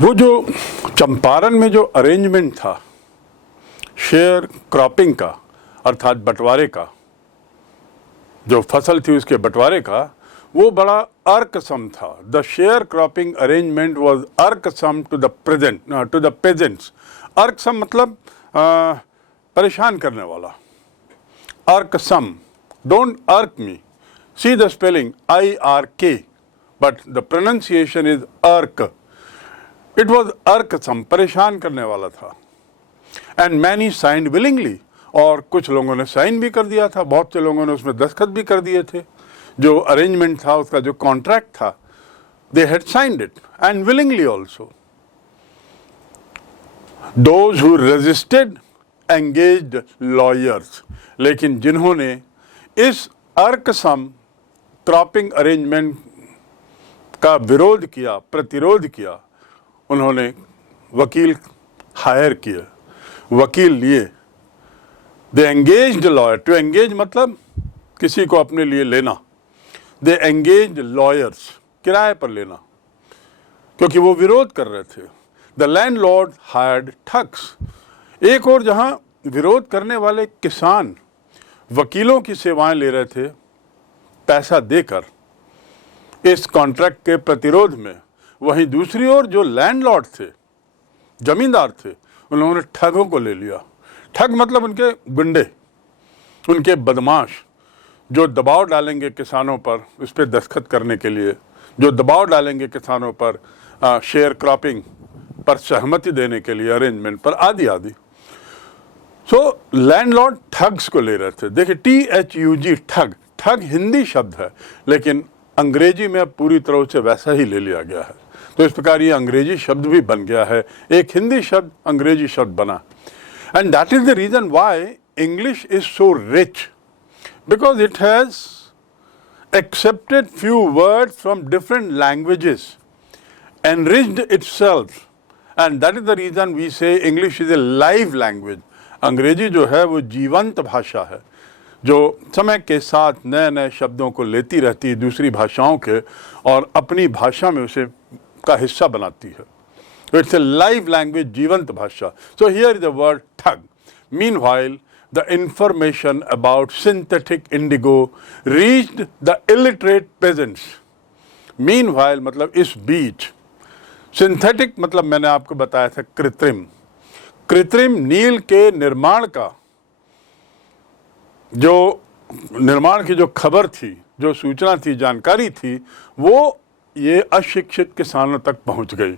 वो जो चंपारण में जो अरेंजमेंट था शेयर क्रॉपिंग का, अर्थात बंटवारे का, जो फसल थी उसके बंटवारे का, वो बड़ा अर्कसम था। The share cropping arrangement was irksome to the peasants. Irksome मतलब परेशान करने वाला। Irksome, don't irk me, see the spelling IRK, but the pronunciation is irk. It was irksome, परेशान करने वाला था। एंड मैनी साइंड विलिंगली, और कुछ लोगों ने साइन भी कर दिया था, बहुत से लोगों ने उसमें दस्तखत भी कर दिए थे। जो अरेंजमेंट था, उसका जो कॉन्ट्रैक्ट था, they had signed it and willingly also. Those who resisted engaged lawyers, लेकिन जिन्होंने इस अर्कसम क्रॉपिंग अरेंजमेंट का विरोध किया, प्रतिरोध किया, उन्होंने वकील हायर किए, वकील लिए। दे एंगेज्ड लॉयर, टू एंगेज मतलब किसी को अपने लिए लेना। दे एंगेज्ड लॉयर्स, किराए पर लेना, क्योंकि वो विरोध कर रहे थे। The landlord hired thugs. एक और जहां विरोध करने वाले किसान वकीलों की सेवाएं ले रहे थे पैसा देकर इस कॉन्ट्रैक्ट के प्रतिरोध में, वहीं दूसरी ओर जो लैंडलॉर्ड थे, जमींदार थे, उन्होंने ठगों को ले लिया। ठग मतलब उनके गुंडे, उनके बदमाश, जो दबाव डालेंगे किसानों पर इस पर दस्तखत करने के लिए, जो दबाव डालेंगे किसानों पर शेयर क्रॉपिंग पर सहमति देने के लिए, अरेंजमेंट पर, आदि आदि। सो लैंडलॉर्ड ठग्स को ले रहे थे। देखिए THUG, ठग, ठग हिंदी शब्द है, लेकिन अंग्रेजी में अब पूरी तरह से वैसा ही ले लिया गया है। तो इस प्रकार ये अंग्रेजी शब्द भी बन गया है, एक हिंदी शब्द अंग्रेजी शब्द बना। And that is the reason why English is so rich, because it has accepted few words from different languages, enriched itself, and that is the reason we say English is a live language. अंग्रेजी जो है वो जीवंत भाषा है, जो समय के साथ नए नए शब्दों को लेती रहती है दूसरी भाषाओं के, और अपनी भाषा में उसे का हिस्सा बनाती है। इट्स ए लाइव लैंग्वेज, जीवंत भाषा। So here is the word thug. Meanwhile the information about synthetic indigo reached the illiterate peasants. Meanwhile मतलब इस बीच, सिंथेटिक मतलब मैंने आपको बताया था कृत्रिम, कृत्रिम नील के निर्माण का जो निर्माण की जो खबर थी, जो सूचना थी, जानकारी थी, वो ये अशिक्षित किसानों तक पहुंच गई।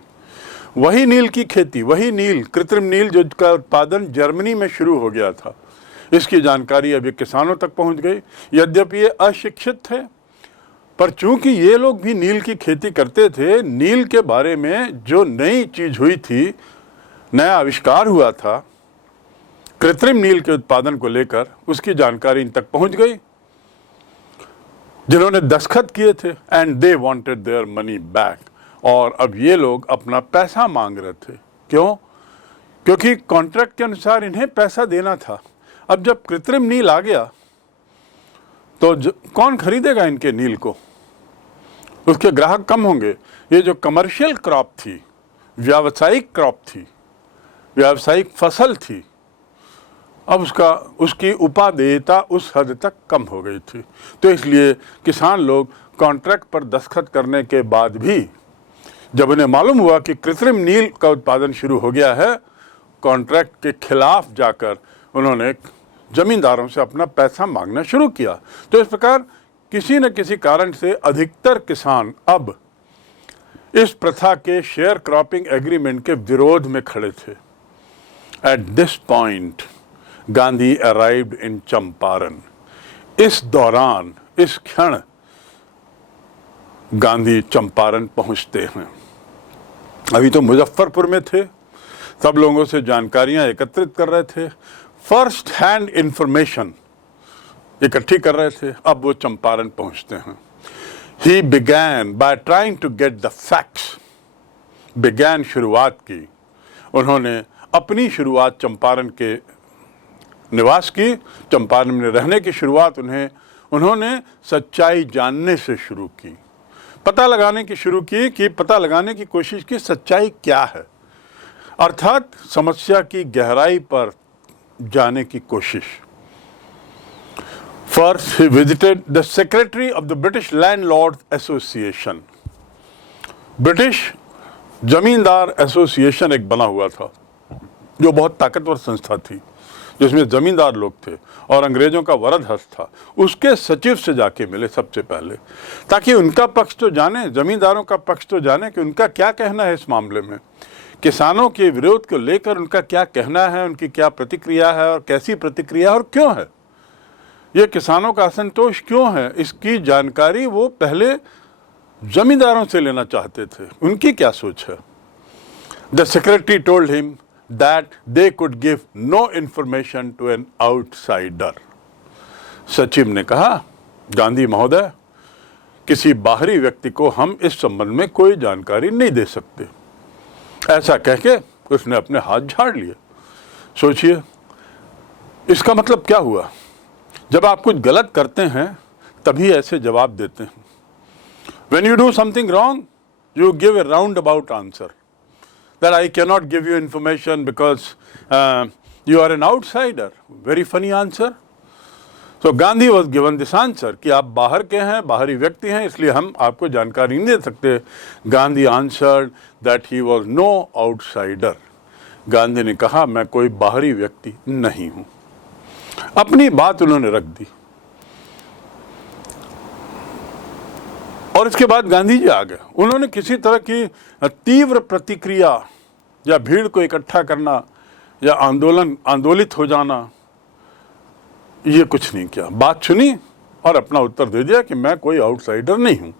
वही नील की खेती, वही नील, कृत्रिम नील जो का उत्पादन जर्मनी में शुरू हो गया था, इसकी जानकारी अभी किसानों तक पहुंच गई। यद्यपि ये अशिक्षित थे, पर चूंकि ये लोग भी नील की खेती करते थे, नील के बारे में जो नई चीज हुई थी, नया आविष्कार हुआ था कृत्रिम नील के उत्पादन को लेकर, उसकी जानकारी इन तक पहुंच गई, जिन्होंने दस्तखत किए थे। And they wanted their money back, और अब ये लोग अपना पैसा मांग रहे थे। क्यों? क्योंकि कॉन्ट्रैक्ट के अनुसार इन्हें पैसा देना था। अब जब कृत्रिम नील आ गया तो कौन खरीदेगा इनके नील को? उसके ग्राहक कम होंगे। ये जो कमर्शियल क्रॉप थी, व्यावसायिक क्रॉप थी, व्यावसायिक फसल थी, अब उसकी उपादेयता उस हद तक कम हो गई थी। तो इसलिए किसान लोग कॉन्ट्रैक्ट पर दस्तखत करने के बाद भी, जब उन्हें मालूम हुआ कि कृत्रिम नील का उत्पादन शुरू हो गया है, कॉन्ट्रैक्ट के खिलाफ जाकर उन्होंने जमींदारों से अपना पैसा मांगना शुरू किया। तो इस प्रकार किसी न किसी कारण से अधिकतर किसान अब इस प्रथा के शेयर क्रॉपिंग एग्रीमेंट के विरोध में खड़े थे। At this point Gandhi arrived in Champaran. इस दौरान, इस क्षण गांधी चंपारण पहुंचते हैं। अभी तो मुजफ्फरपुर में थे, सब लोगों से जानकारियां एकत्रित कर रहे थे, फर्स्ट हैंड इंफॉर्मेशन इकट्ठी कर रहे थे। अब वो चंपारण पहुंचते हैं। He began by trying to get the facts. Began शुरुआत की, उन्होंने अपनी शुरुआत चंपारण के निवास की, चंपारण में रहने की शुरुआत उन्होंने सच्चाई जानने से शुरू की। पता लगाने की शुरू की कि पता लगाने की कोशिश की सच्चाई क्या है, अर्थात समस्या की गहराई पर जाने की कोशिश। First he visited the secretary of the British landlord association. British जमींदार एसोसिएशन एक बना हुआ था जो बहुत ताकतवर संस्था थी, जिसमें जमींदार लोग थे और अंग्रेजों का वरद हस्त था। उसके सचिव से जाके मिले सबसे पहले, ताकि उनका पक्ष तो जाने, जमींदारों का पक्ष तो जाने कि उनका क्या कहना है इस मामले में, किसानों के विरोध को लेकर उनका क्या कहना है, उनकी क्या प्रतिक्रिया है और कैसी प्रतिक्रिया और क्यों है, ये किसानों का असंतोष क्यों है, इसकी जानकारी वो पहले जमींदारों से लेना चाहते थे, उनकी क्या सोच है। The secretary told him that they could give no information to an outsider। सचिव ने कहा, गांधी महोदय, किसी बाहरी व्यक्ति को हम इस संबंध में कोई जानकारी नहीं दे सकते। ऐसा कह के उसने अपने हाथ झाड़ लिए। सोचिए, इसका मतलब क्या हुआ? जब आप कुछ गलत करते हैं तभी ऐसे जवाब देते हैं। When you do something wrong, you give a roundabout answer that I cannot give you information because you are an outsider। Very funny answer। So Gandhi was given this answer कि आप बाहर के हैं, बाहरी व्यक्ति हैं, इसलिए हम आपको जानकारी नहीं दे सकते। Gandhi answered that he was no outsider। Gandhi ने कहा, मैं कोई बाहरी व्यक्ति नहीं हूं। अपनी बात उन्होंने रख दी और इसके बाद गांधी जी आ गए। उन्होंने किसी तरह की तीव्र प्रतिक्रिया या भीड़ को इकट्ठा करना या आंदोलित हो जाना, ये कुछ नहीं किया। बात सुनी और अपना उत्तर दे दिया कि मैं कोई आउटसाइडर नहीं हूं।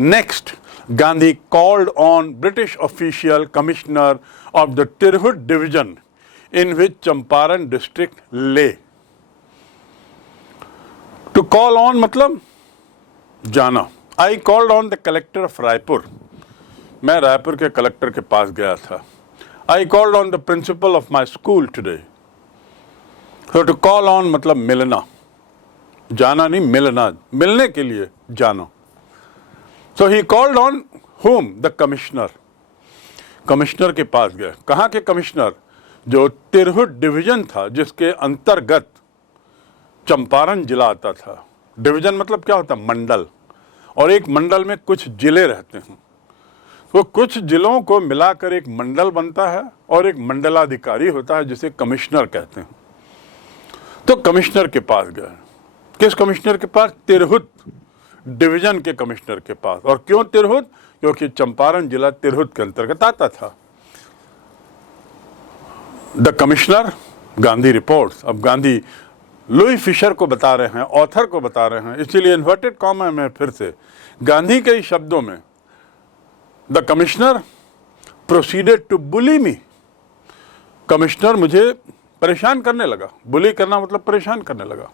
Next, Gandhi called on British official commissioner of the Tirhut division in which Champaran district ले। टू कॉल ऑन मतलब जाना। I called on the collector of Raipur. मैं रायपुर के कलेक्टर के पास गया था। I called on the principal of my school today। So to call on मतलब मिलना, जाना नहीं, मिलना, मिलने के लिए जाना। So he called on whom? The commissioner। Commissioner के पास गए। कहाँ के कमिश्नर? जो तिरहुत डिवीजन था, जिसके अंतर्गत चंपारण जिला आता था। डिवीजन मतलब क्या होता? मंडल। और एक मंडल में कुछ जिले रहते हैं, तो कुछ जिलों को मिलाकर एक मंडल बनता है और एक मंडलाधिकारी होता है जिसे कमिश्नर कहते हैं। तो कमिश्नर के पास गए। किस कमिश्नर के पास? तिरहुत डिवीजन के कमिश्नर के पास। और क्यों तिरहुत? क्योंकि चंपारण जिला तिरहुत के अंतर्गत आता था। The commissioner, Gandhi reports. अब गांधी लुई फिशर को बता रहे हैं, ऑथर को बता रहे हैं, इसीलिए इन्वर्टेड कॉमा में फिर से गांधी के ही शब्दों में, the commissioner proceeded to bully me. Commissioner मुझे परेशान करने लगा। बुली करना मतलब परेशान करने लगा।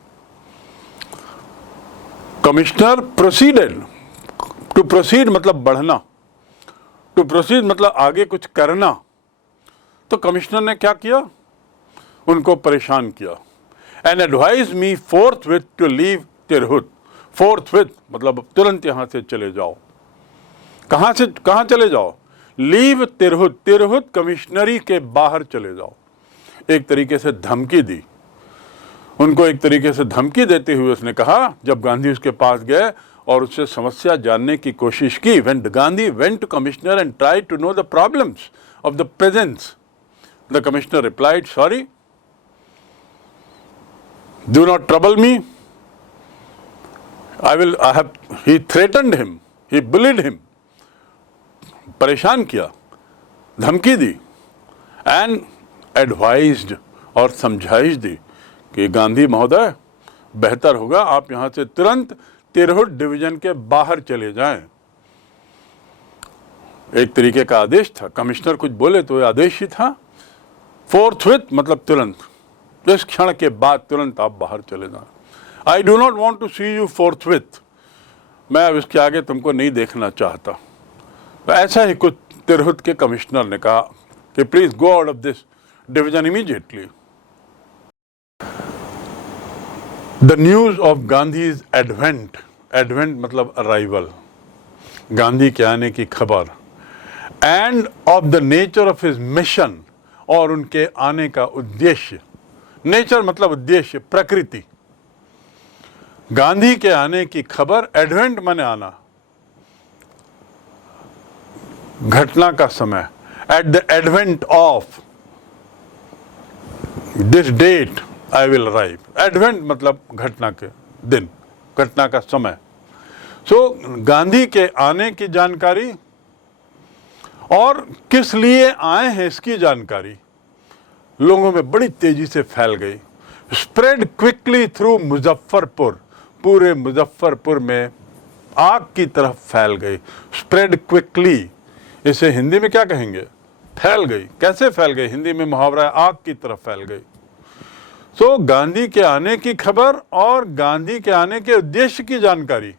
कमिश्नर प्रोसीडेड, टू प्रोसीड मतलब बढ़ना, टू प्रोसीड मतलब आगे कुछ करना। तो कमिश्नर ने क्या किया? उनको परेशान किया। And advised me forthwith to leave Tirhut. forthwith मतलब तुरंत यहां से चले जाओ। कहां से कहां चले जाओ? लीव तिरहुत। तिरहुत कमिश्नरी के बाहर चले जाओ। एक तरीके से धमकी दी उनको। एक तरीके से धमकी देते हुए उसने कहा, जब गांधी उसके पास गए और उससे समस्या जानने की कोशिश की, when Gandhi went to commissioner and tried to know the problems of the peasants, the commissioner replied, sorry, do not trouble me। he threatened him, he bullied him। परेशान किया, धमकी दी, and advised और समझाइश दी कि गांधी महोदय, बेहतर होगा आप यहां से तुरंत तिरहुत डिवीजन के बाहर चले जाएं। एक तरीके का आदेश था। कमिश्नर कुछ बोले तो आदेश ही था। फोर्थविथ मतलब तुरंत, इस क्षण के बाद तुरंत आप बाहर चले जाएं। I do not want to see you forthwith. मैं अब इसके आगे तुमको नहीं देखना चाहता। तो ऐसा ही कुछ तिरहुत के कमिश्नर ने कहा कि please go out of this division immediately. The news of Gandhi's advent, advent मतलब अराइवल, गांधी के आने की खबर, end of the nature of his mission, और उनके आने का उद्देश्य। नेचर मतलब उद्देश्य, प्रकृति। गांधी के आने की खबर, एडवेंट माने आना, घटना का समय, at the advent of this date I will arrive. Advent मतलब घटना के दिन, घटना का समय। सो गांधी के आने की जानकारी और किस लिए आए हैं इसकी जानकारी लोगों में बड़ी तेजी से फैल गई। स्प्रेड क्विकली थ्रू मुजफ्फरपुर, पूरे मुजफ्फरपुर में आग की तरफ फैल गई। स्प्रेड क्विकली, इसे हिंदी में क्या कहेंगे? फैल गई। कैसे फैल गई? हिंदी में मुहावरा है, आग की तरफ फैल गई। तो गांधी के आने की खबर और गांधी के आने के उद्देश्य की जानकारी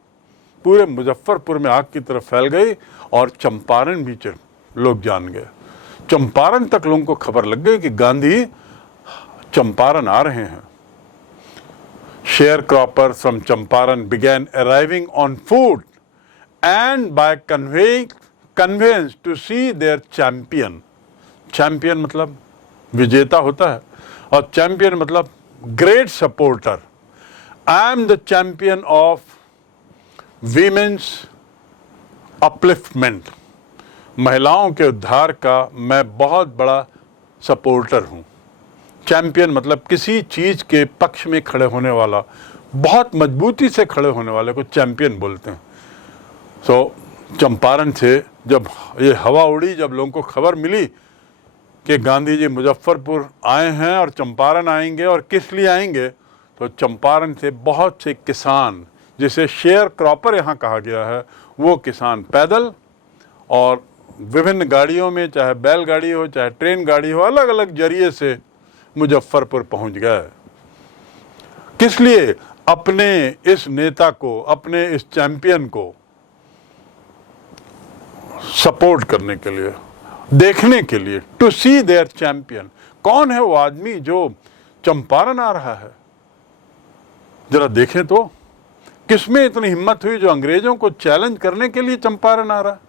पूरे मुजफ्फरपुर में आग की तरफ फैल गई, और चंपारण भी लोग जान गए। चंपारण तक लोगों को खबर लग गई कि गांधी चंपारण आ रहे हैं। Sharecroppers from Champaran began arriving on foot and by conveyance to see their champion. Champion मतलब विजेता होता है, और चैंपियन मतलब great supporter. I am the champion of women's upliftment, महिलाओं के उद्धार का मैं बहुत बड़ा सपोर्टर हूँ। चैंपियन मतलब किसी चीज़ के पक्ष में खड़े होने वाला, बहुत मजबूती से खड़े होने वाले को चैंपियन बोलते हैं। सो चंपारण से जब ये हवा उड़ी, जब लोगों को खबर मिली कि गांधी जी मुजफ्फरपुर आए हैं और चंपारण आएंगे, और किस लिए आएंगे, तो चंपारण से बहुत से किसान, जिसे शेयर क्रॉपर यहाँ कहा गया है, वो किसान पैदल और विभिन्न गाड़ियों में, चाहे बैलगाड़ी हो चाहे ट्रेन गाड़ी हो, अलग अलग जरिए से मुजफ्फरपुर पहुंच गए। किस लिए? अपने इस नेता को, अपने इस चैंपियन को सपोर्ट करने के लिए, देखने के लिए। To see their champion. कौन है वो आदमी जो चंपारण आ रहा है? जरा देखें तो किसमें इतनी हिम्मत हुई जो अंग्रेजों को चैलेंज करने के लिए चंपारण आ रहा है?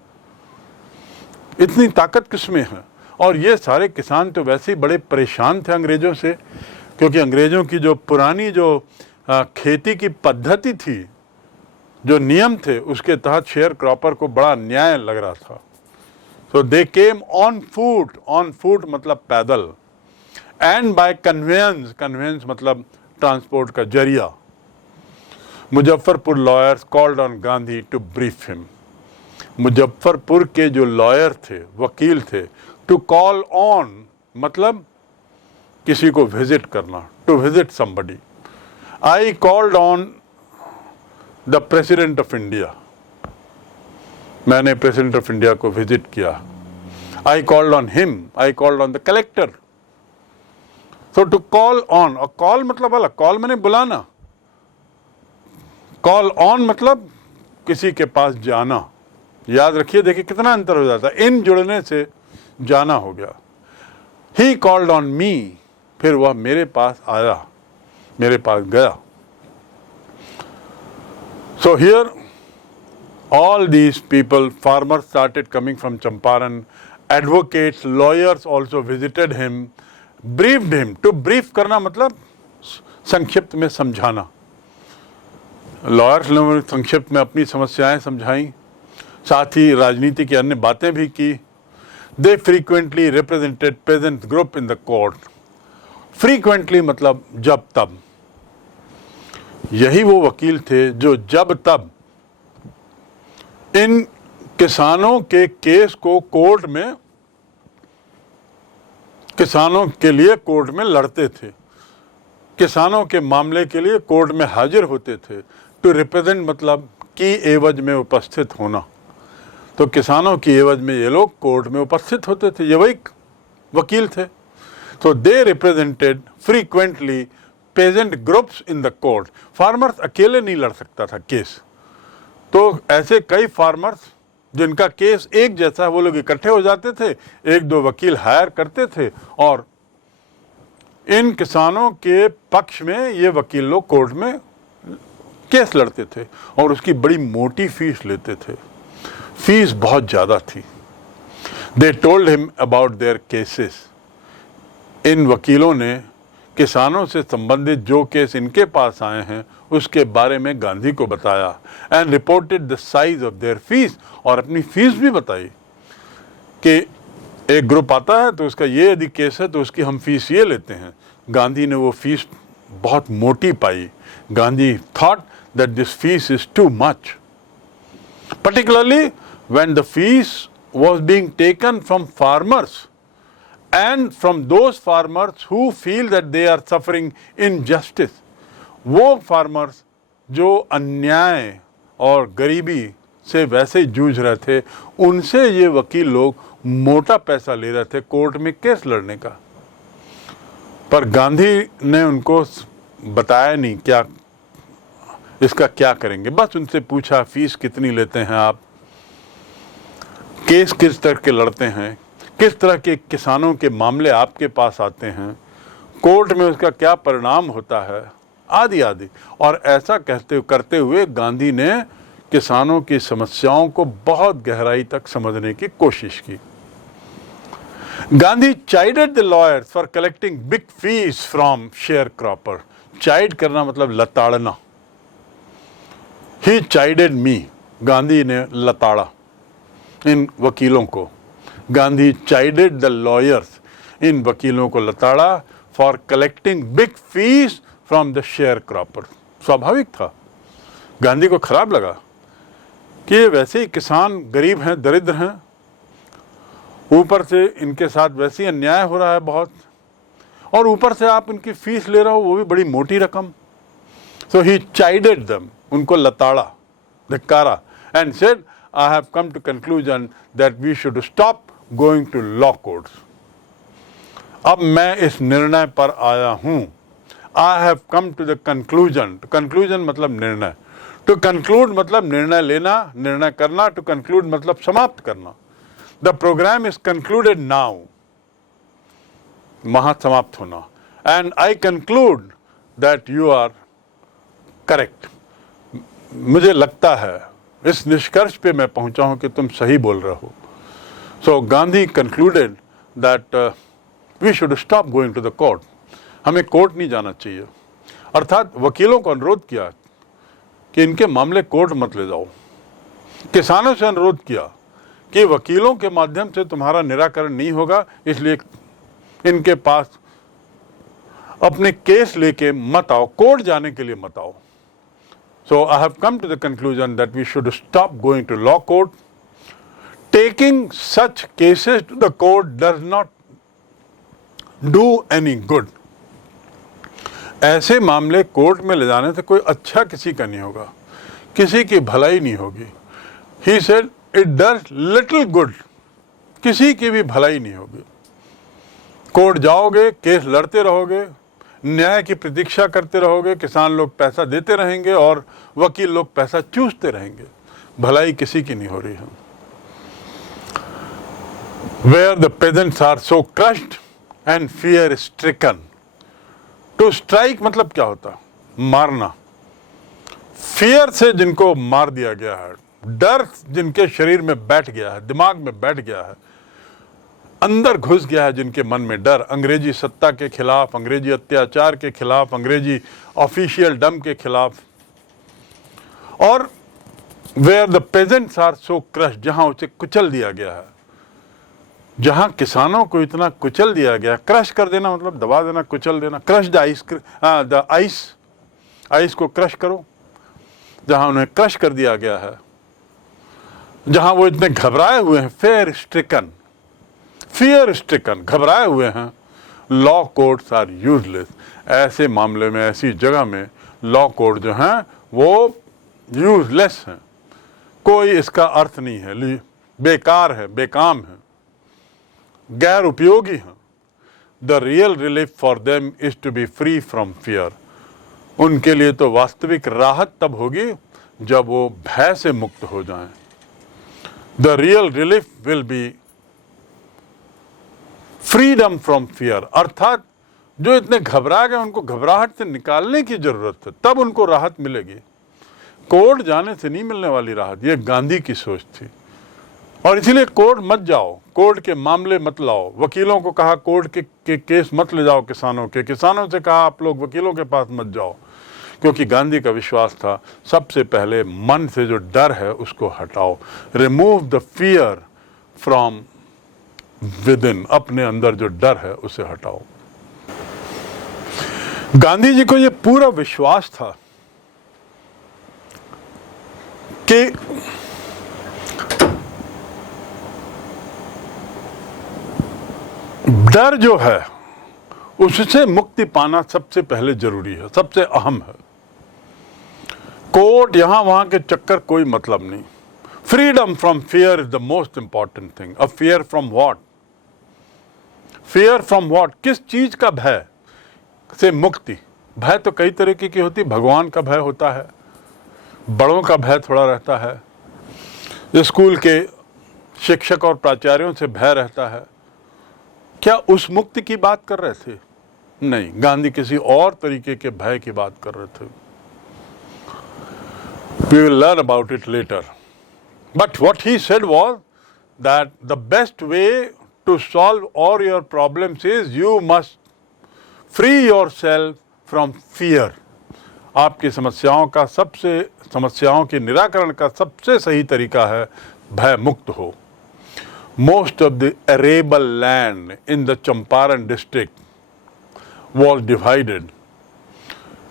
इतनी ताकत किसमें है? और ये सारे किसान तो वैसे ही बड़े परेशान थे अंग्रेजों से, क्योंकि अंग्रेजों की जो पुरानी जो खेती की पद्धति थी, जो नियम थे, उसके तहत शेयर क्रॉपर को बड़ा अन्याय लग रहा था। सो दे came on foot, on foot मतलब पैदल, एंड बाय कन्वेंस, कन्वेंस मतलब ट्रांसपोर्ट का जरिया। Muzaffarpur lawyers called on Gandhi to brief him. Muzaffarpur के जो लॉयर थे, वकील थे, टू कॉल ऑन मतलब किसी को विजिट करना, to visit somebody. I called on the president of India, मैंने प्रेसिडेंट ऑफ इंडिया को विजिट किया। I called on him, I called on the collector. So to call on, और call मतलब अलग, कॉल मैंने बुलाना, कॉल ऑन मतलब किसी के पास जाना। याद रखिए, देखिए कितना अंतर हो जाता है, इन जुड़ने से जाना हो गया। ही कॉल्ड ऑन मी, फिर वह मेरे पास आया, मेरे पास गया। So here all these people, farmers started coming from Champaran, advocates, lawyers also visited him, briefed him. To brief करना मतलब संक्षिप्त में समझाना। लॉयर्स ने संक्षिप्त में अपनी समस्याएं समझाई, साथ ही राजनीति की अन्य बातें भी की। They frequently represented peasant group in the court. Frequently मतलब जब तब। यही वो वकील थे जो जब तब इन किसानों के केस को कोर्ट में, किसानों के लिए कोर्ट में लड़ते थे, किसानों के मामले के लिए कोर्ट में हाजिर होते थे। टू रिप्रेजेंट मतलब की एवज में उपस्थित होना, तो किसानों की एवज में ये लोग कोर्ट में उपस्थित होते थे, ये वही वकील थे। तो they represented frequently peasant groups in the court. Farmers अकेले नहीं लड़ सकता था केस, तो ऐसे कई फार्मर्स जिनका केस एक जैसा है, वो लोग इकट्ठे हो जाते थे, एक दो वकील हायर करते थे, और इन किसानों के पक्ष में ये वकील लोग कोर्ट में केस लड़ते थे, और उसकी बड़ी मोटी फीस लेते थे। फीस बहुत ज़्यादा थी। They told him about their cases. इन वकीलों ने किसानों से संबंधित जो केस इनके पास आए हैं उसके बारे में गांधी को बताया। And reported the size of their fees, और अपनी फीस भी बताई कि एक ग्रुप आता है तो उसका ये यदि केस है तो उसकी हम फीस ये लेते हैं। गांधी ने वो फीस बहुत मोटी पाई। Gandhi thought that this fees is too much, particularly when the fees was being taken from farmers and from those farmers who feel that they are suffering injustice. वो farmers जो अन्याय और गरीबी से वैसे ही जूझ रहे थे, उनसे ये वकील लोग मोटा पैसा ले रहे थे कोर्ट में केस लड़ने का। पर गांधी ने उनको बताया नहीं क्या इसका क्या करेंगे। बस उनसे पूछा फीस कितनी लेते हैं आप, केस किस तरह के लड़ते हैं, किस तरह के किसानों के मामले आपके पास आते हैं, कोर्ट में उसका क्या परिणाम होता है, आदि आदि। और ऐसा करते हुए गांधी ने किसानों की समस्याओं को बहुत गहराई तक समझने की कोशिश की। Gandhi chided the lawyers for collecting big fees from share cropper. Chide करना मतलब लताड़ना। ही चाइडेड मी, गांधी ने लताड़ा इन वकीलों को। गांधी चाइडेड द लॉयर्स, इन वकीलों को लताड़ा for collecting big fees from the share cropper. स्वाभाविक था, गांधी को खराब लगा कि ये वैसे ही किसान गरीब हैं, दरिद्र हैं, ऊपर से इनके साथ वैसे ही अन्याय हो रहा है बहुत, और ऊपर से आप इनकी फीस ले रहे हो वो भी बड़ी मोटी रकम। सो ही चाइडेड देम, उनको लताड़ा, धिक्कारा, and said I have come to conclusion that we should stop going to law courts. अब मैं इस निर्णय पर आया हूं। I have come to the conclusion. Conclusion मतलब निर्णय, टू कंक्लूड मतलब निर्णय लेना, निर्णय करना, टू कंक्लूड मतलब समाप्त करना। The programme is concluded now, वहां समाप्त होना। And I conclude that you are correct. मुझे लगता है, इस निष्कर्ष पे मैं पहुंचा हूं कि तुम सही बोल रहे हो। So Gandhi concluded that we should stop going to the court. हमें कोर्ट नहीं जाना चाहिए। अर्थात वकीलों को अनुरोध किया कि इनके मामले कोर्ट मत ले जाओ। किसानों से अनुरोध किया कि वकीलों के माध्यम से तुम्हारा निराकरण नहीं होगा, इसलिए इनके पास अपने केस लेके मत आओ, कोर्ट जाने के लिए मत आओ। So I have come to the conclusion that we should stop going to law court. Taking such cases to the court does not do any good. ऐसे मामले कोर्ट में ले जाने से कोई अच्छा किसी का नहीं होगा, किसी की भलाई नहीं होगी। He said it does little good. किसी की भी भलाई नहीं होगी। कोर्ट जाओगे, केस लड़ते रहोगे, न्याय की प्रतीक्षा करते रहोगे, किसान लोग पैसा देते रहेंगे और वकील लोग पैसा चूसते रहेंगे, भलाई किसी की नहीं हो रही है। Where the peasants are so crushed and fear stricken. To strike मतलब क्या होता? मारना। fear से जिनको मार दिया गया है, डर जिनके शरीर में बैठ गया है, दिमाग में बैठ गया है, अंदर घुस गया है जिनके मन में डर, अंग्रेजी सत्ता के खिलाफ, अंग्रेजी अत्याचार के खिलाफ, अंग्रेजी ऑफिशियल डम के खिलाफ। और where the peasants are so crush, जहां उसे कुचल दिया गया है, जहां किसानों को इतना कुचल दिया गया। क्रश कर देना मतलब दबा देना, कुचल देना। Crush the ice, the ice, ice को क्रश करो। जहां उन्हें क्रश कर दिया गया है, जहां वो इतने घबराए हुए हैं, फेयर स्ट्रिकन, फियर स्ट्रिकन, घबराए हुए हैं। Law courts are useless. ऐसे मामले में, ऐसी जगह में लॉ कोर्ट जो हैं वो यूजलेस हैं, कोई इसका अर्थ नहीं है, बेकार है, बेकाम है, गैर उपयोगी हैं। The real relief for them is to be free from fear. उनके लिए तो वास्तविक राहत तब होगी जब वो भय से मुक्त हो जाएं। The real relief will be freedom from fear, अर्थात जो इतने घबरा गए उनको घबराहट से निकालने की जरूरत है, तब उनको राहत मिलेगी। कोर्ट जाने से नहीं मिलने वाली राहत, ये गांधी की सोच थी। और इसीलिए कोर्ट मत जाओ, कोर्ट के मामले मत लाओ। वकीलों को कहा कोर्ट के केस मत ले जाओ किसानों के, किसानों से कहा आप लोग वकीलों के पास मत जाओ, क्योंकि गांधी का विश्वास था सबसे पहले मन से जो डर है उसको हटाओ। Remove the fear from with in, अपने अंदर जो डर है उसे हटाओ। गांधी जी को यह पूरा विश्वास था कि डर जो है उससे मुक्ति पाना सबसे पहले जरूरी है, सबसे अहम है। कोर्ट यहां वहां के चक्कर कोई मतलब नहीं। Freedom from fear is the most important thing. अब fear from what? Fear from what? किस चीज का भय से मुक्ति? भय तो कई तरीके की होती। भगवान का भय होता है, बड़ों का भय थोड़ा रहता है, स्कूल के शिक्षक और प्राचार्यों से भय रहता है। क्या उस मुक्ति की बात कर रहे थे? नहीं, गांधी किसी और तरीके के भय की बात कर रहे थे। We will learn about it later. But what he said was that the best way to solve all your problems is you must free yourself from fear. आपकी समस्याओं के निराकरण का सबसे सही तरीका है भय मुक्त हो। Most of the arable land in the Champaran district was divided.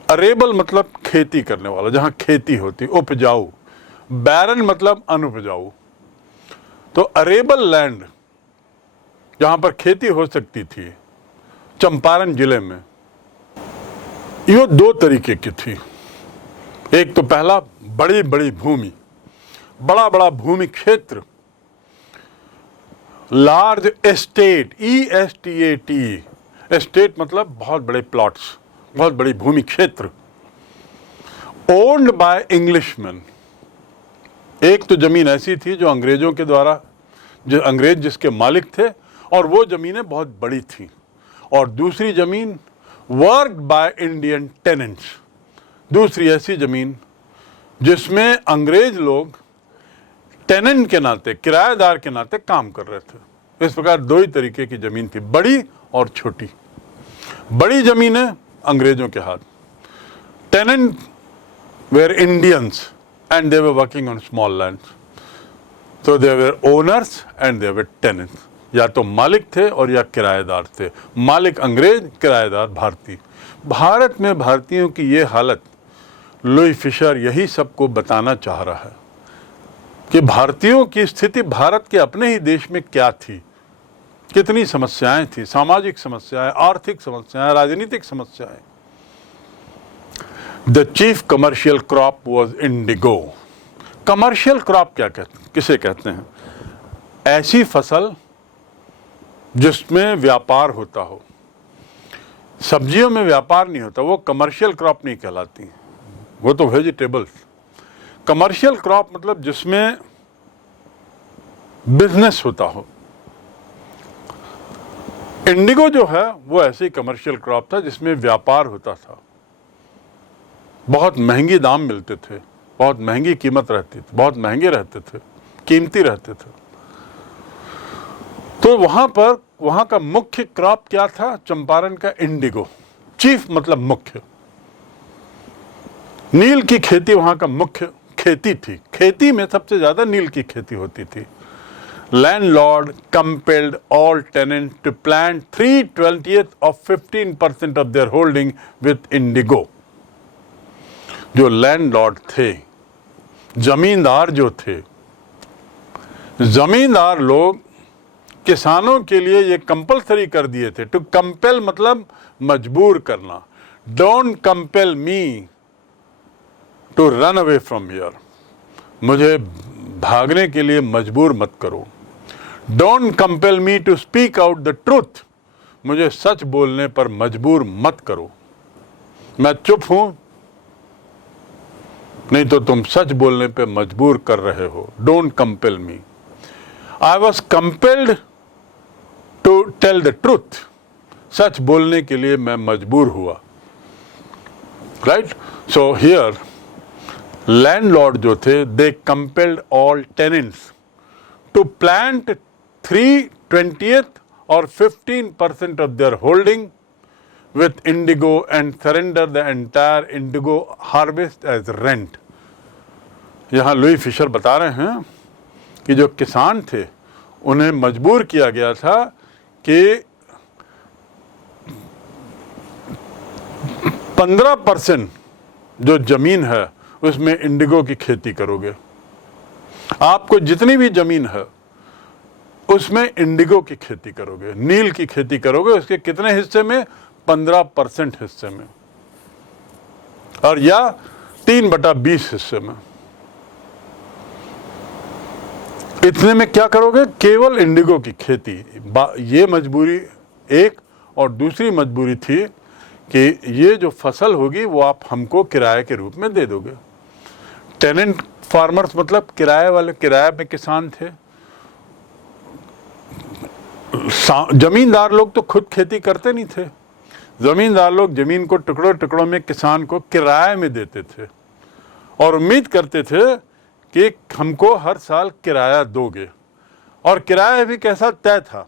Arable मतलब खेती करने वाला, जहां खेती होती, उपजाऊ। बैरन मतलब अनुपजाऊ। तो अरेबल लैंड जहां पर खेती हो सकती थी चंपारण जिले में, ये दो तरीके की थी। एक तो पहला बड़ी बड़ी भूमि, बड़ा बड़ा भूमि क्षेत्र, लार्ज एस्टेट, ESTAT, एस्टेट मतलब बहुत बड़े प्लॉट्स, बहुत बड़ी भूमि क्षेत्र, ओन्ड बाय इंग्लिशमैन। एक तो जमीन ऐसी थी जो अंग्रेजों के द्वारा, जो अंग्रेज जिसके मालिक थे और वो जमीनें बहुत बड़ी थी, और दूसरी जमीन वर्क बाय इंडियन टेनेंट्स, दूसरी ऐसी जमीन जिसमें अंग्रेज लोग टेनेंट के नाते, किराएदार के नाते काम कर रहे थे। इस प्रकार दो ही तरीके की जमीन थी, बड़ी और छोटी। बड़ी जमीनें अंग्रेजों के हाथ, tenant were Indians and they were working on small land, तो they were owners and they were tenants. या तो मालिक थे और या किराएदार थे। मालिक अंग्रेज, किराएदार भारतीय। भारत में भारतीयों की ये हालत, लुई फिशर यही सबको बताना चाह रहा है कि भारतीयों की स्थिति भारत के अपने ही देश में क्या थी, कितनी समस्याएं थी, सामाजिक समस्याएं, आर्थिक समस्याएं, राजनीतिक समस्याएं। The chief commercial crop was Indigo. Commercial crop किसे कहते हैं? ऐसी फसल जिसमें व्यापार होता हो। सब्जियों में व्यापार नहीं होता, वो कमर्शियल क्रॉप नहीं कहलाती, वो तो वेजिटेबल्स। कमर्शियल क्रॉप मतलब जिसमें बिजनेस होता हो। इंडिगो जो है वो ऐसे ही कमर्शियल क्रॉप था जिसमें व्यापार होता था। बहुत महंगी दाम मिलते थे, बहुत महंगी कीमत रहती थी, बहुत महंगे रहते थे, कीमती रहते थे। तो वहां का मुख्य क्रॉप क्या था? चंपारण का इंडिगो। चीफ मतलब मुख्य। नील की खेती वहां का मुख्य खेती थी। खेती में सबसे ज्यादा नील की खेती होती थी। Landlord compelled all tenants to plant 3/20 of 15% of their holding with indigo. जो लैंडलॉर्ड थे, जमींदार जो थे, जमींदार लोग किसानों के लिए ये कंपलसरी कर दिए थे। टू कंपेल मतलब मजबूर करना। Don't compel me to run away from here. मुझे भागने के लिए मजबूर मत करो। Don't compel me to speak out the truth. मुझे सच बोलने पर मजबूर मत करो। मैं चुप हूं, नहीं तो तुम सच बोलने पे मजबूर कर रहे हो। Don't compel me. I was compelled to tell the truth. सच बोलने के लिए मैं मजबूर हुआ। राइट? सो हियर लैंडलॉर्ड जो थे, they compelled all tenants to plant 3/20 or 15% of their holding with indigo and surrender the entire indigo harvest as rent. यहाँ लुई फिशर बता रहे हैं कि जो किसान थे उन्हें मजबूर किया गया था कि 15% जो जमीन है उसमें इंडिगो की खेती करोगे। आपको जितनी भी जमीन है उसमें इंडिगो की खेती करोगे, नील की खेती करोगे। उसके कितने हिस्से में? 15% हिस्से में, और या 3/20 हिस्से में। इतने में क्या करोगे? केवल इंडिगो की खेती। ये मजबूरी एक, और दूसरी मजबूरी थी कि ये जो फसल होगी वो आप हमको किराए के रूप में दे दोगे। टेनेंट फार्मर्स मतलब किराए वाले, किराए पे किसान थे। जमींदार लोग तो खुद खेती करते नहीं थे। जमींदार लोग जमीन को टुकड़ों टुकड़ों में किसान को किराए में देते थे और उम्मीद करते थे कि हमको हर साल किराया दोगे। और किराया भी कैसा तय था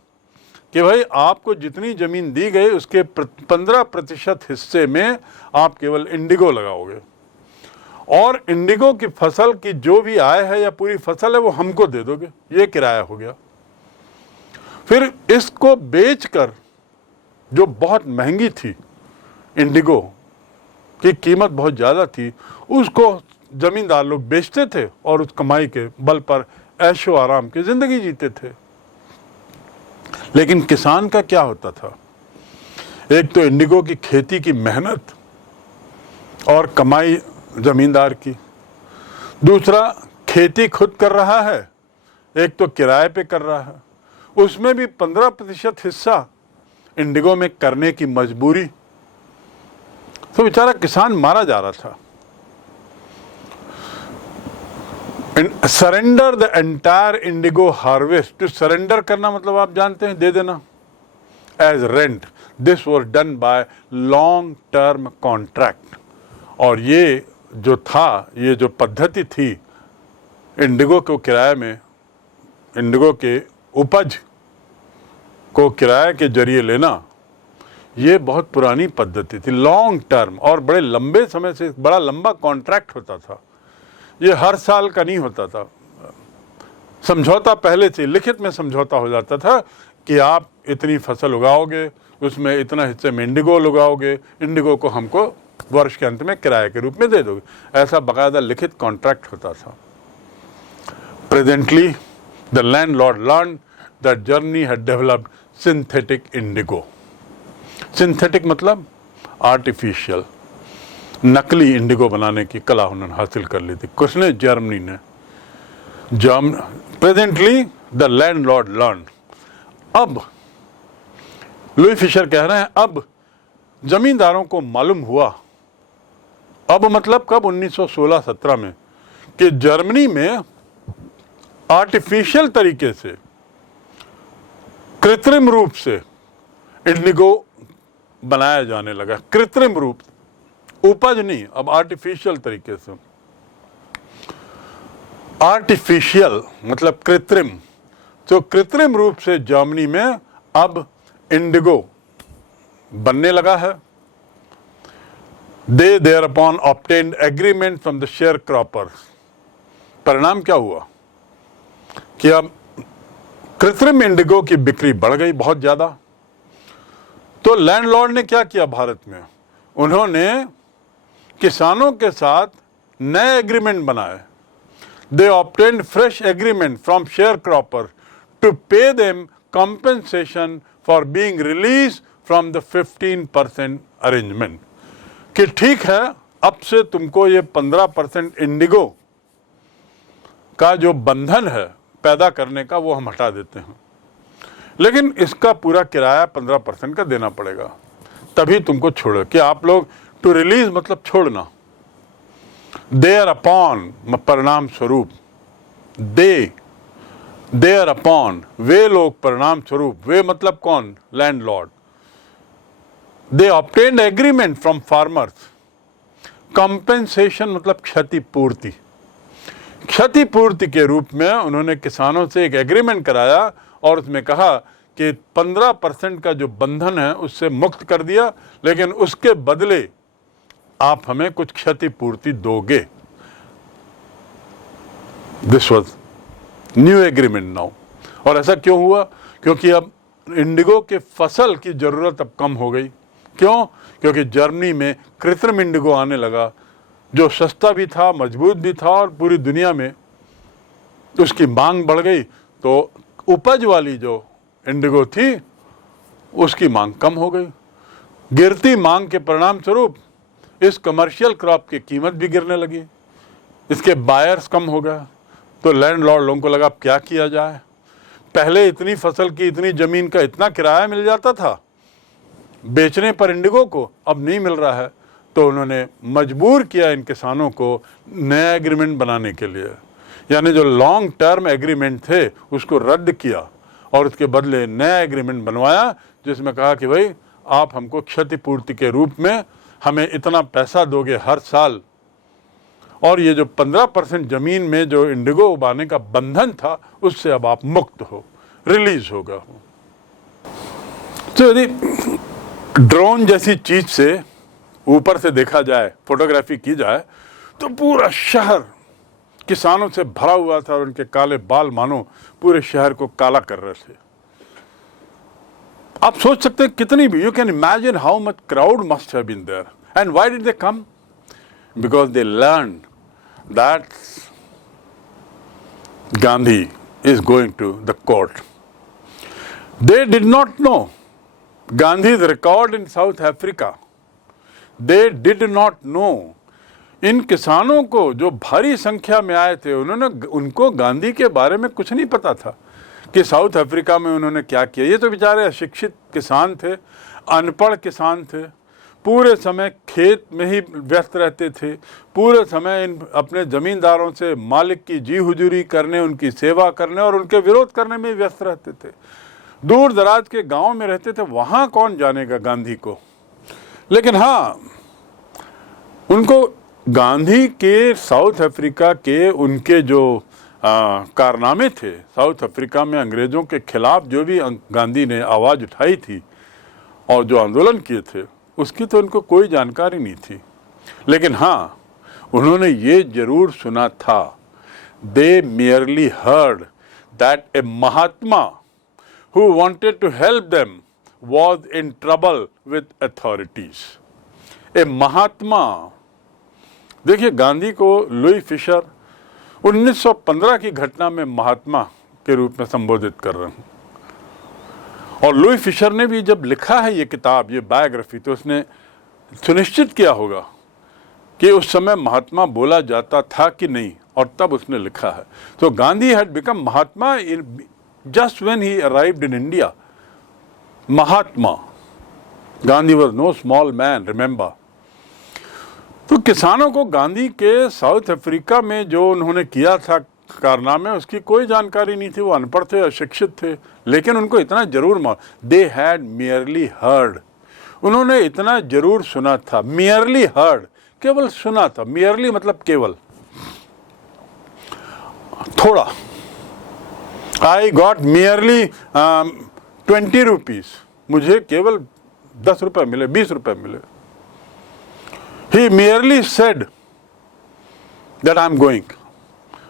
कि भाई आपको जितनी ज़मीन दी गई उसके 15% हिस्से में आप केवल इंडिगो लगाओगे, और इंडिगो की फसल की जो भी आय है या पूरी फसल है वो हमको दे दोगे। ये किराया हो गया। फिर इसको बेचकर, जो बहुत महंगी थी, इंडिगो की कीमत बहुत ज़्यादा थी, उसको जमींदार लोग बेचते थे और उस कमाई के बल पर ऐशो आराम की ज़िंदगी जीते थे। लेकिन किसान का क्या होता था? एक तो इंडिगो की खेती की मेहनत और कमाई जमींदार की, दूसरा खेती खुद कर रहा है, एक तो किराए पे कर रहा है, उसमें भी 15% हिस्सा इंडिगो में करने की मजबूरी। तो बेचारा किसान मारा जा रहा था। Surrender the entire indigo harvest, to surrender करना मतलब आप जानते हैं, दे देना, as rent. This was done by long term contract. और ये जो था, ये जो पद्धति थी इंडिगो को किराए में, इंडिगो के उपज को किराए के जरिए लेना, ये बहुत पुरानी पद्धति थी, लॉन्ग टर्म, और बड़े लंबे समय से बड़ा लंबा कॉन्ट्रैक्ट होता था। ये हर साल का नहीं होता था। समझौता पहले से लिखित में समझौता हो जाता था कि आप इतनी फसल उगाओगे, उसमें इतना हिस्से में इंडिगो लगाओगे, इंडिगो को हमको वर्ष के अंत में किराए के रूप में दे दोगे। ऐसा बाकायदा लिखित कॉन्ट्रैक्ट होता था। Presently the landlord learn that Germany had developed synthetic Indigo. Synthetic मतलब आर्टिफिशियल, नकली इंडिगो बनाने की कला उन्होंने हासिल कर ली थी। किसने? जर्मनी ने। Presently the landlord learn. अब लुई फिशर कह रहे हैं अब जमींदारों को मालूम हुआ, अब मतलब कब? 1916-17 में, कि जर्मनी में आर्टिफिशियल तरीके से, कृत्रिम रूप से इंडिगो बनाया जाने लगा। कृत्रिम रूप, उपज नहीं, अब आर्टिफिशियल तरीके से। आर्टिफिशियल मतलब कृत्रिम। तो कृत्रिम रूप से जर्मनी में अब इंडिगो बनने लगा है। They thereupon obtained agreement from the share croppers. परिणाम क्या हुआ कि अब कृत्रिम इंडिगो की बिक्री बढ़ गई बहुत ज्यादा। तो लैंडलॉर्ड ने क्या किया भारत में? उन्होंने किसानों के साथ नए एग्रीमेंट बनाए। They obtained fresh agreement from share cropper to pay them compensation for being release from the 15% arrangement, कि ठीक है अब से तुमको ये 15% इंडिगो का जो बंधन है पैदा करने का वो हम हटा देते हैं, लेकिन इसका पूरा किराया 15% का देना पड़ेगा, तभी तुमको छोड़ो। कि आप लोग, टू रिलीज मतलब छोड़ना, देयर अपॉन परिणाम स्वरूप, देयर अपॉन वे लोग परिणाम स्वरूप, वे मतलब कौन? Landlord. They obtained agreement from farmers, compensation मतलब क्षतिपूर्ति, क्षतिपूर्ति के रूप में उन्होंने किसानों से एक एग्रीमेंट कराया और उसमें कहा कि 15% का जो बंधन है उससे मुक्त कर दिया, लेकिन उसके बदले आप हमें कुछ क्षतिपूर्ति दोगे। This was new agreement now. और ऐसा क्यों हुआ? क्योंकि अब इंडिगो के फसल की जरूरत अब कम हो गई। क्यों? क्योंकि जर्मनी में कृत्रिम इंडिगो आने लगा, जो सस्ता भी था, मजबूत भी था, और पूरी दुनिया में उसकी मांग बढ़ गई। तो उपज वाली जो इंडिगो थी उसकी मांग कम हो गई। गिरती मांग के परिणाम स्वरूप इस कमर्शियल क्रॉप की कीमत भी गिरने लगी, इसके बायर्स कम हो गए। तो लैंडलॉर्ड लोगों को लगा अब क्या किया जाए। पहले इतनी फसल की, इतनी जमीन का इतना किराया मिल जाता था बेचने पर इंडिगो को, अब नहीं मिल रहा है। तो उन्होंने मजबूर किया इन किसानों को नया एग्रीमेंट बनाने के लिए, यानी जो लॉन्ग टर्म एग्रीमेंट थे उसको रद्द किया और उसके बदले नया एग्रीमेंट बनवाया, जिसमें कहा कि भाई आप हमको क्षतिपूर्ति के रूप में हमें इतना पैसा दोगे हर साल, और ये जो 15% जमीन में जो इंडिगो उगाने का बंधन था उससे अब आप मुक्त हो, रिलीज होगा। तो यदि ड्रोन जैसी चीज से ऊपर से देखा जाए, फोटोग्राफी की जाए, तो पूरा शहर किसानों से भरा हुआ था और उनके काले बाल मानो पूरे शहर को काला कर रहे थे। आप सोच सकते हैं कितनी भी, you can imagine how much crowd must have been there. And why did they come? Because they learn that Gandhi is going to the court. They did not know Gandhi's record in South Africa. They did not know. इन किसानों को जो भारी संख्या में आए थे, उनको गांधी के बारे में कुछ नहीं पता था कि साउथ अफ्रीका में उन्होंने क्या किया। ये तो बेचारे अशिक्षित किसान थे, अनपढ़ किसान थे, पूरे समय खेत में ही व्यस्त रहते थे, पूरे समय इन अपने ज़मींदारों से मालिक की जी हुजूरी करने, उनकी सेवा करने और उनके विरोध करने में व्यस्त रहते थे। दूर दराज के गांव में रहते थे, वहाँ कौन जानेगा गांधी को। लेकिन हाँ, उनको गांधी के साउथ अफ्रीका के उनके जो कारनामे थे, साउथ अफ्रीका में अंग्रेज़ों के खिलाफ जो भी गांधी ने आवाज़ उठाई थी और जो आंदोलन किए थे, उसकी तो उनको कोई जानकारी नहीं थी। लेकिन हाँ, उन्होंने ये जरूर सुना था, दे merely heard that a Mahatma who wanted to help them was in trouble with authorities. ए महात्मा, देखिए गांधी को लुई फिशर 1915 की घटना में महात्मा के रूप में संबोधित कर रहे हैं। और लुई फिशर ने भी जब लिखा है ये किताब, ये बायोग्राफी, तो उसने सुनिश्चित किया होगा कि उस समय महात्मा बोला जाता था कि नहीं, और तब उसने लिखा है। तो Gandhi had become Mahatma just when he arrived in India. Mahatma, Gandhi was know small man, remember. तो किसानों को गांधी के साउथ अफ्रीका में जो उन्होंने किया था कारनामे, उसकी कोई जानकारी नहीं थी। वो अनपढ़ थे, अशिक्षित थे, लेकिन उनको इतना जरूर दे हैड मियरली हर्ड, उन्होंने इतना जरूर सुना था। मियरली हर्ड, केवल सुना था। मियरली मतलब केवल, थोड़ा। आई गॉट मियरली 20 रुपीज, मुझे केवल 10 रुपए मिले, 20 रुपए मिले। He merely said that I am going,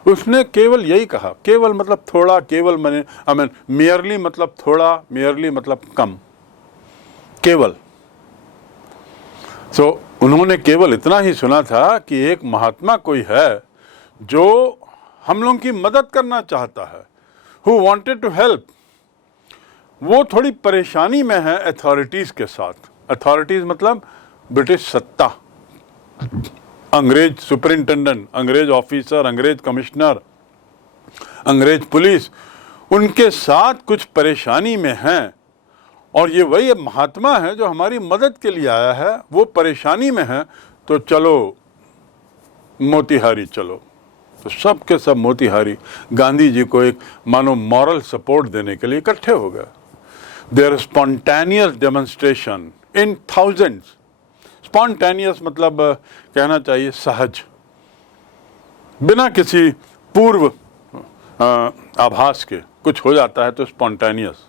उसने केवल यही कहा। केवल मतलब थोड़ा, केवल मैंने मियरली मतलब थोड़ा, मियरली मतलब कम, केवल। सो उन्होंने केवल इतना ही सुना था कि एक महात्मा कोई है जो हम लोगों की मदद करना चाहता है, हु वांटेड टू हेल्प। वो थोड़ी परेशानी में है अथॉरिटीज के साथ। अथॉरिटीज मतलब ब्रिटिश सत्ता, अंग्रेज सुपरिंटेंडेंट, अंग्रेज ऑफिसर, अंग्रेज कमिश्नर, अंग्रेज पुलिस, उनके साथ कुछ परेशानी में हैं। और ये वही महात्मा है जो हमारी मदद के लिए आया है, वो परेशानी में है, तो चलो मोतिहारी चलो। तो सब के सब मोतिहारी गांधी जी को एक मानो मॉरल सपोर्ट देने के लिए इकट्ठे हो गए। Their spontaneous demonstration in thousands. Spontaneous मतलब कहना चाहिए सहज, बिना किसी पूर्व आभास के कुछ हो जाता है तो spontaneous,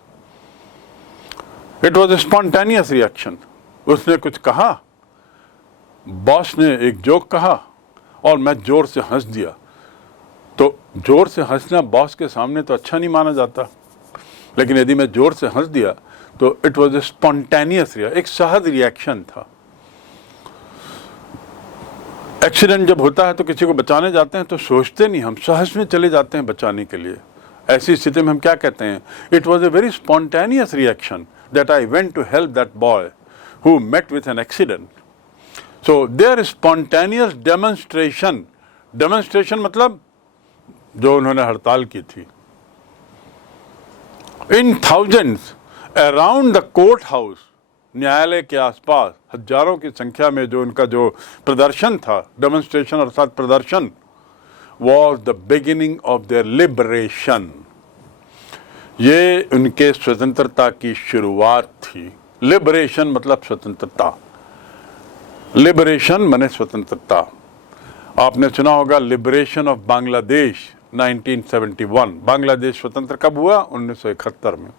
it was A spontaneous reaction. उसने कुछ कहा, बॉस ने एक जोक कहा और मैं जोर से हंस दिया। तो जोर से हंसना बॉस के सामने तो अच्छा नहीं माना जाता, लेकिन यदि मैं जोर से हंस दिया तो it was A spontaneous reaction, एक सहज रिएक्शन था। एक्सीडेंट जब होता है तो किसी को बचाने जाते हैं तो सोचते नहीं, हम सहज में चले जाते हैं बचाने के लिए। ऐसी स्थिति में हम क्या कहते हैं? It was a very spontaneous reaction that I went to help that boy who met with an accident. So their spontaneous demonstration, demonstration मतलब जो उन्होंने हड़ताल की थी। In thousands around the court house, न्यायालय के आसपास हजारों की संख्या में जो उनका जो प्रदर्शन था, डेमोन्स्ट्रेशन अर्थात प्रदर्शन, was the beginning of their liberation. ये उनके स्वतंत्रता की शुरुआत थी। लिबरेशन मतलब स्वतंत्रता, लिबरेशन माने स्वतंत्रता। आपने सुना होगा लिबरेशन ऑफ बांग्लादेश 1971। बांग्लादेश स्वतंत्र कब हुआ? 1971 में।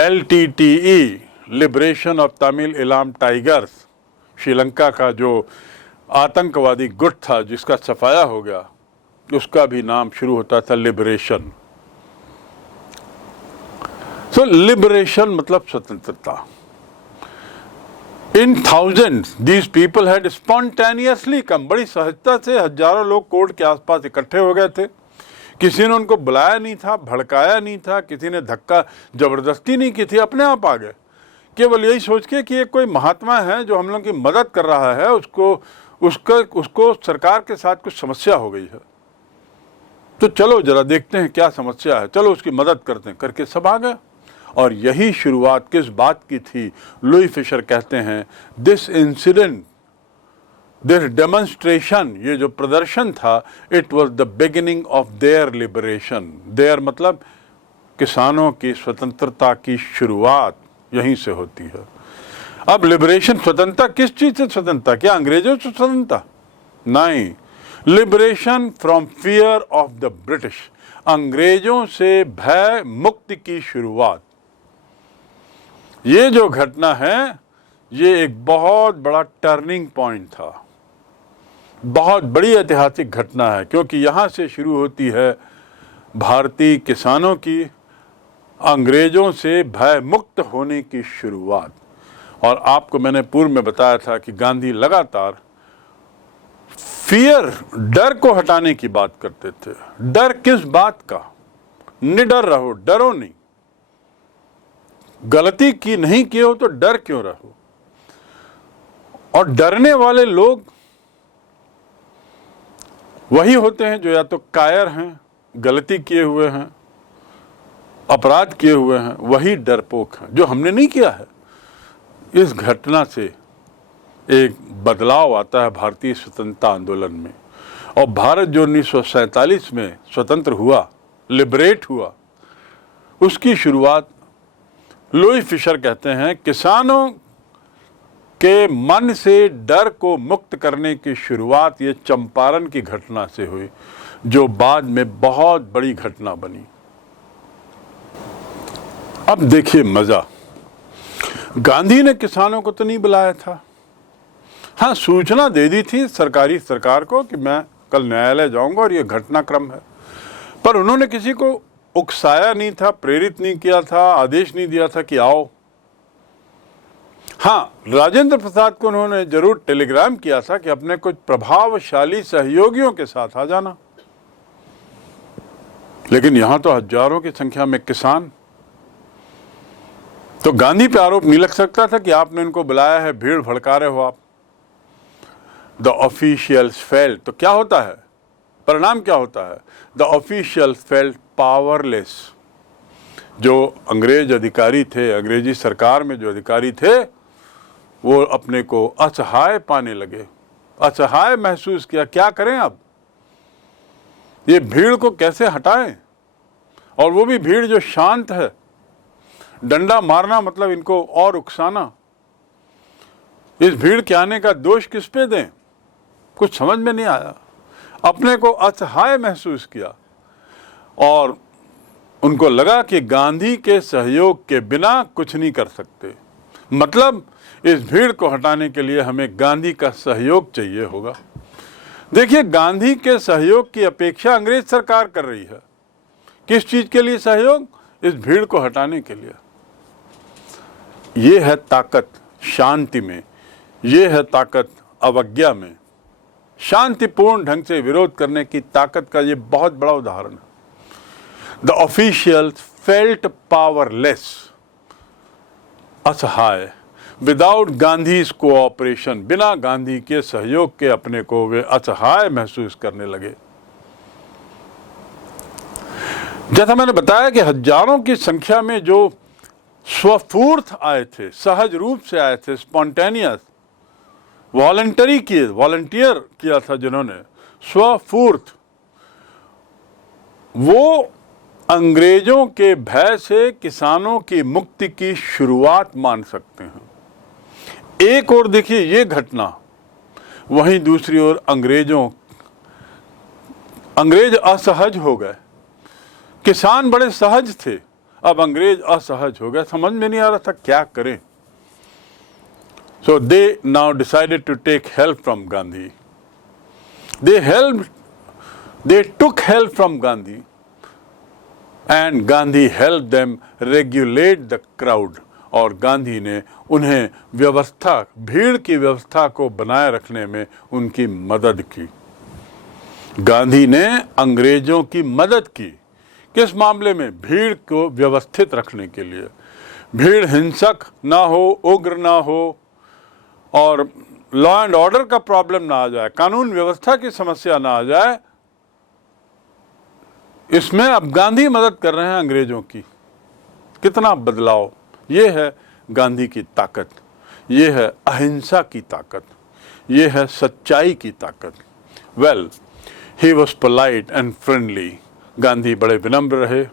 LTTE liberation of Tamil Ilam tigers, Sri Lanka का जो आतंकवादी गुट था जिसका सफाया हो गया, उसका भी नाम शुरू होता था लिबरेशन। सो लिबरेशन मतलब स्वतंत्रता। In thousands these people had spontaneously come, बड़ी सहजता से हजारों लोग कोर्ट के आसपास इकट्ठे हो गए थे। किसी ने उनको बुलाया नहीं था, भड़काया नहीं था, किसी ने धक्का जबरदस्ती नहीं की थी, अपने आप आ गए, केवल यही सोच के कि ये कोई महात्मा है जो हम लोग की मदद कर रहा है, उसको सरकार के साथ कुछ समस्या हो गई है, तो चलो जरा देखते हैं क्या समस्या है, चलो उसकी मदद करते हैं, करके सब आ गए। और यही शुरुआत किस बात की थी? लुई फिशर कहते हैं दिस इंसिडेंट, दिस डेमोन्स्ट्रेशन, ये जो प्रदर्शन था, it was the beginning of their liberation. Their मतलब किसानों की स्वतंत्रता की शुरुआत यहीं से होती है। अब लिबरेशन, स्वतंत्रता किस चीज से स्वतंत्रता? क्या अंग्रेजों से स्वतंत्रता? नहीं, liberation from fear of the British, अंग्रेजों से भय मुक्ति की शुरुआत। ये जो घटना है ये एक बहुत बड़ा टर्निंग पॉइंट था, बहुत बड़ी ऐतिहासिक घटना है, क्योंकि यहां से शुरू होती है भारतीय किसानों की अंग्रेजों से भय मुक्त होने की शुरुआत। और आपको मैंने पूर्व में बताया था कि गांधी लगातार फियर, डर को हटाने की बात करते थे। डर किस बात का? निडर रहो, डरो नहीं। गलती की नहीं किए हो तो डर क्यों रहो? और डरने वाले लोग वही होते हैं जो या तो कायर हैं, गलती किए हुए हैं, अपराध किए हुए हैं, वही डरपोक हैं, जो हमने नहीं किया है। इस घटना से एक बदलाव आता है भारतीय स्वतंत्रता आंदोलन में, और भारत जो 1947 में स्वतंत्र हुआ, लिबरेट हुआ, उसकी शुरुआत लुई फिशर कहते हैं किसानों के मन से डर को मुक्त करने की शुरुआत ये चंपारण की घटना से हुई, जो बाद में बहुत बड़ी घटना बनी। अब देखिए मजा, गांधी ने किसानों को तो नहीं बुलाया था। हाँ, सूचना दे दी थी सरकार को कि मैं कल न्यायालय जाऊंगा और ये घटनाक्रम है, पर उन्होंने किसी को उकसाया नहीं था, प्रेरित नहीं किया था, आदेश नहीं दिया था कि आओ। हाँ, राजेंद्र प्रसाद को उन्होंने जरूर टेलीग्राम किया था कि अपने कुछ प्रभावशाली सहयोगियों के साथ आ जाना, लेकिन यहां तो हजारों की संख्या में किसान। तो गांधी पे आरोप नहीं लग सकता था कि आपने उनको बुलाया है, भीड़ भड़का रहे हो आप। द ऑफिशियल्स फेल्ट, तो क्या होता है, परिणाम क्या होता है? The officials felt powerless. जो अंग्रेज अधिकारी थे, अंग्रेजी सरकार में जो अधिकारी थे, वो अपने को असहाय पाने लगे, असहाय महसूस किया। क्या करें अब, ये भीड़ को कैसे हटाएं? और वो भी भीड़ जो शांत है। डंडा मारना मतलब इनको और उकसाना। इस भीड़ के आने का दोष किस पे दें? कुछ समझ में नहीं आया। अपने को असहाय महसूस किया और उनको लगा कि गांधी के सहयोग के बिना कुछ नहीं कर सकते। मतलब इस भीड़ को हटाने के लिए हमें गांधी का सहयोग चाहिए होगा। देखिए, गांधी के सहयोग की अपेक्षा अंग्रेज सरकार कर रही है। किस चीज के लिए सहयोग? इस भीड़ को हटाने के लिए। ये है ताकत शांति में, ये है ताकत अवज्ञा में। शांतिपूर्ण ढंग से विरोध करने की ताकत का ये बहुत बड़ा उदाहरण है। द ऑफिशियल्स फेल्ट पावरलेस, असहाय, विदाउट गांधीज कोऑपरेशन, बिना गांधी के सहयोग के अपने को वे असहाय महसूस करने लगे। जैसा मैंने बताया कि हजारों की संख्या में जो स्वफूर्त आए थे, सहज रूप से आए थे, स्पॉन्टेनियस, वॉलंटियर किया था जिन्होंने, स्वफूर्त, वो अंग्रेजों के भय से किसानों की मुक्ति की शुरुआत मान सकते हैं। एक ओर देखिए ये घटना, वहीं दूसरी ओर अंग्रेज असहज हो गए। किसान बड़े सहज थे, अब अंग्रेज असहज हो गए, समझ में नहीं आ रहा था क्या करें। So they now decided to take help from Gandhi. They took help from Gandhi, and Gandhi helped them regulate the crowd. और गांधी ने उन्हें व्यवस्था, भीड़ की व्यवस्था को बनाए रखने में उनकी मदद की। गांधी ने अंग्रेजों की मदद की। किस मामले में? भीड़ को व्यवस्थित रखने के लिए। भीड़ हिंसक ना हो, उग्र ना हो, और लॉ एंड ऑर्डर का प्रॉब्लम ना आ जाए, कानून व्यवस्था की समस्या ना आ जाए। इसमें अब गांधी मदद कर रहे हैं अंग्रेजों की। कितना बदलाव! ये है गांधी की ताकत, ये है अहिंसा की ताकत, ये है सच्चाई की ताकत। Well, he was polite and friendly. Gandhi बड़े विनम्र रहे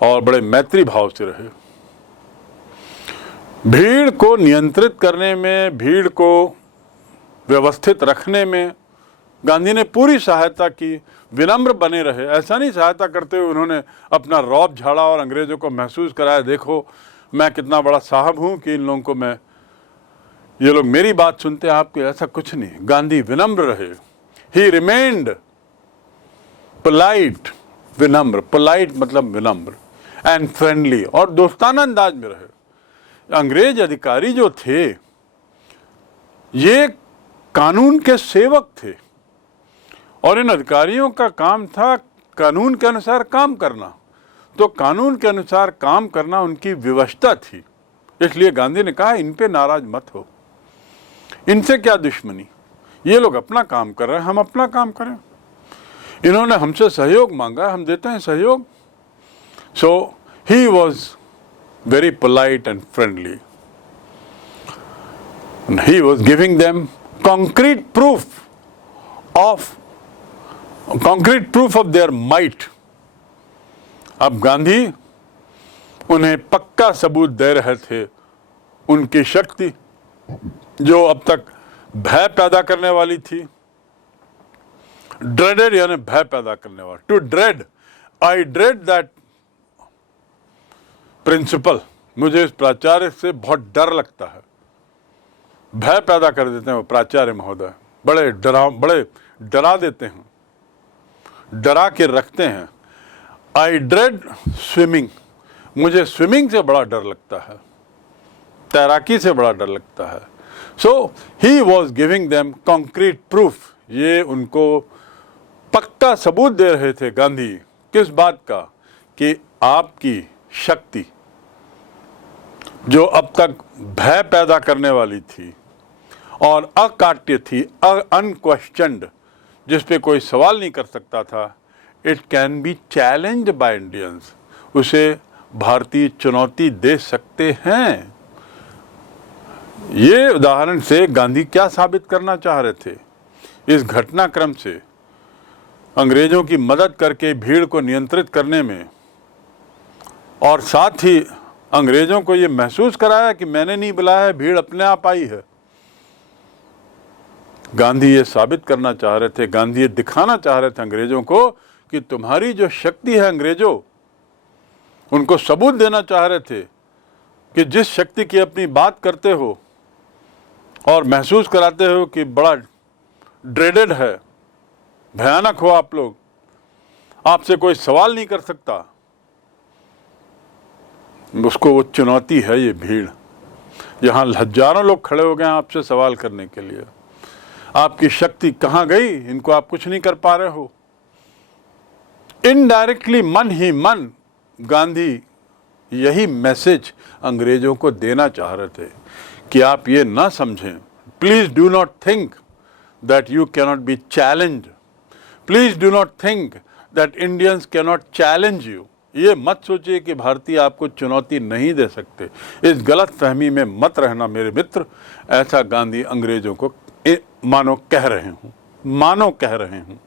और बड़े मैत्री भाव से रहे। भीड़ को नियंत्रित करने में, भीड़ को व्यवस्थित रखने में गांधी ने पूरी सहायता की। विनम्र बने रहे, ऐसा नहीं सहायता करते हुए उन्होंने अपना रौब झाड़ा और अंग्रेजों को महसूस कराया, देखो मैं कितना बड़ा साहब हूं कि इन लोगों को ये लोग मेरी बात सुनते हैं, आपके। ऐसा कुछ नहीं। गांधी विनम्र रहे। ही रिमेन्ड पोलाइट, विनम्र, पोलाइट मतलब विनम्र, एंड फ्रेंडली, और दोस्ताना अंदाज में रहे। अंग्रेज अधिकारी जो थे ये कानून के सेवक थे और इन अधिकारियों का काम था कानून के अनुसार काम करना। तो कानून के अनुसार काम करना उनकी विवशता थी। इसलिए गांधी ने कहा इन पे नाराज मत हो, इनसे क्या दुश्मनी, ये लोग अपना काम कर रहे हैं, हम अपना काम करें। इन्होंने हमसे सहयोग मांगा, हम देते हैं सहयोग। So he was very polite and friendly. And he was giving them concrete proof of their might. अब गांधी उन्हें पक्का सबूत दे रहे थे उनकी शक्ति, जो अब तक भय पैदा करने वाली थी। ड्रेडेड यानी भय पैदा करने वाला। To dread, I dread that principal, मुझे इस प्राचार्य से बहुत डर लगता है। भय पैदा कर देते हैं वो प्राचार्य महोदय, बड़े डरा देते हैं, डरा के रखते हैं। आई ड्रेड स्विमिंग, मुझे स्विमिंग से बड़ा डर लगता है, तैराकी से बड़ा डर लगता है। So he was giving them concrete proof, ये उनको पक्का सबूत दे रहे थे गांधी। किस बात का? कि आपकी शक्ति जो अब तक भय पैदा करने वाली थी और अकाट्य थी, अनक्वेश्चन्ड, जिस पे कोई सवाल नहीं कर सकता था, it can be challenged by Indians, उसे भारतीय चुनौती दे सकते हैं। ये उदाहरण से गांधी क्या साबित करना चाह रहे थे? इस घटनाक्रम से अंग्रेजों की मदद करके भीड़ को नियंत्रित करने में, और साथ ही अंग्रेजों को ये महसूस कराया कि मैंने नहीं बुलाया है, भीड़ अपने आप आई है। गांधी ये साबित करना चाह रहे थे, गांधी ये दिखाना चाह रहे थे अंग्रेजों को कि तुम्हारी जो शक्ति है, अंग्रेजों उनको सबूत देना चाह रहे थे कि जिस शक्ति की अपनी बात करते हो और महसूस कराते हो कि बड़ा ड्रेडेड है, भयानक हो आप लोग, आपसे कोई सवाल नहीं कर सकता, उसको वो चुनौती है ये भीड़। यहाँ हजारों लोग खड़े हो गए हैं आपसे सवाल करने के लिए, आपकी शक्ति कहाँ गई, इनको आप कुछ नहीं कर पा रहे हो। इनडायरेक्टली, मन ही मन गांधी यही मैसेज अंग्रेजों को देना चाह रहे थे कि आप ये ना समझें, please do not think that you cannot be challenged, please do not think that Indians cannot challenge you. ये मत सोचिए कि भारतीय आपको चुनौती नहीं दे सकते, इस गलत फहमी में मत रहना मेरे मित्र। ऐसा गांधी अंग्रेजों को मानो कह रहे हूँ, मानो कह रहे हूँ।